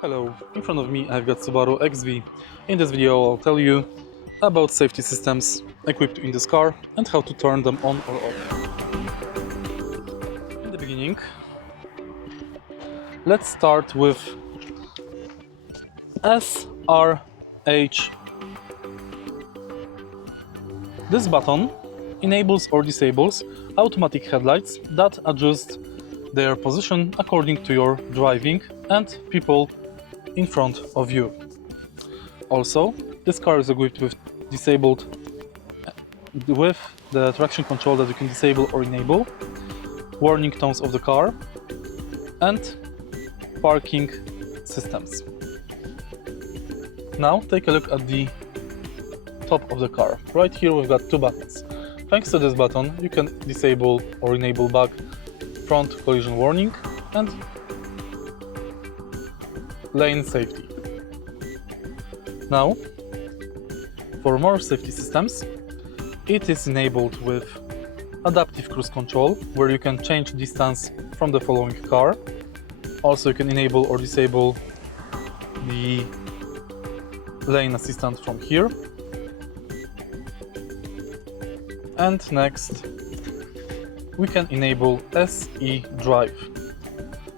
Hello, in front of me I've got Subaru XV. In this video I'll tell you about safety systems equipped in this car and how to turn them on or off. In the beginning, let's start with SRH. This button enables or disables automatic headlights that adjust their position according to your driving and people in front of you. Also, this car is equipped with the traction control that you can disable or enable, warning tones of the car, and parking systems. Now take a look at the top of the car. Right here we've got two buttons. Thanks to this button you can disable or enable back front collision warning and lane safety. Now, for more safety systems, it is enabled with adaptive cruise control, where you can change distance from the following car. Also, you can enable or disable the lane assistant from here. And next, we can enable SE Drive.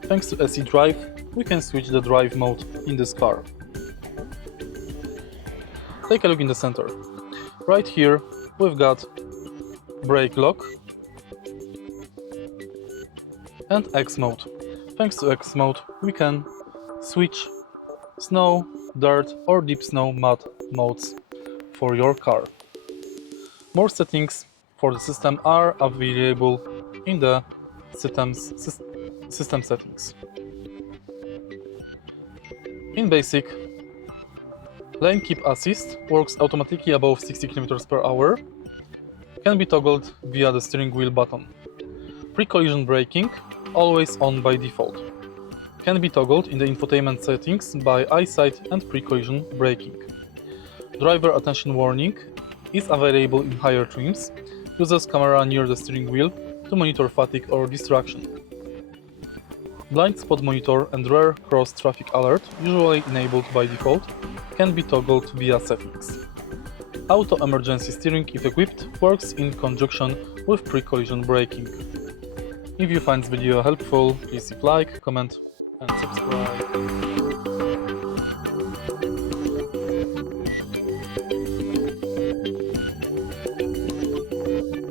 Thanks to SE Drive, we can switch the drive mode in this car. Take a look in the center. Right here we've got brake lock and X mode. Thanks to X mode we can switch snow, dirt or deep snow mud modes for your car. More settings for the system are available in the system settings. In basic, lane keep assist works automatically above 60 km/h, can be toggled via the steering wheel button. Pre-collision braking, always on by default, can be toggled in the infotainment settings by eyesight and pre-collision braking. Driver attention warning is available in higher trims, uses camera near the steering wheel to monitor fatigue or distraction. Blind spot monitor and rear cross traffic alert, usually enabled by default, can be toggled via settings. Auto emergency steering, if equipped, works in conjunction with pre-collision braking. If you find this video helpful, please leave like, comment and subscribe.